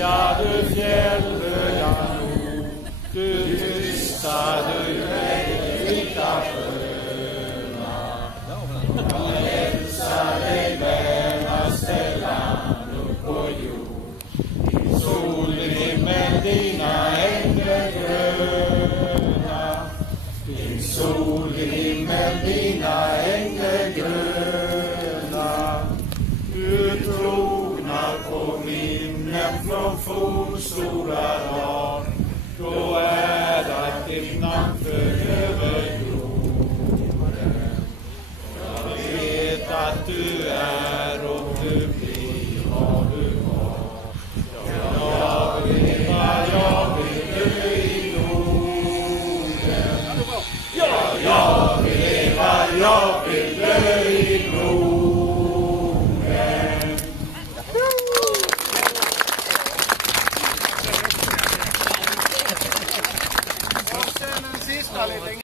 Ja, du fjällhöga nord, du tysta, du vita sjöar. Jag hälsar dig vänaste land upp på jord. Din solhimmel, dina änglar gröna. Din solhimmel, dina änglar gröna. Du tronar på minnen från fornstora dag. Då ärat ditt namn för över jorden. Jag vet att du är och du blir vad du var. Jag vill dö i Norden. Jag vill leva, jag vill dö i Norden. Den sista lite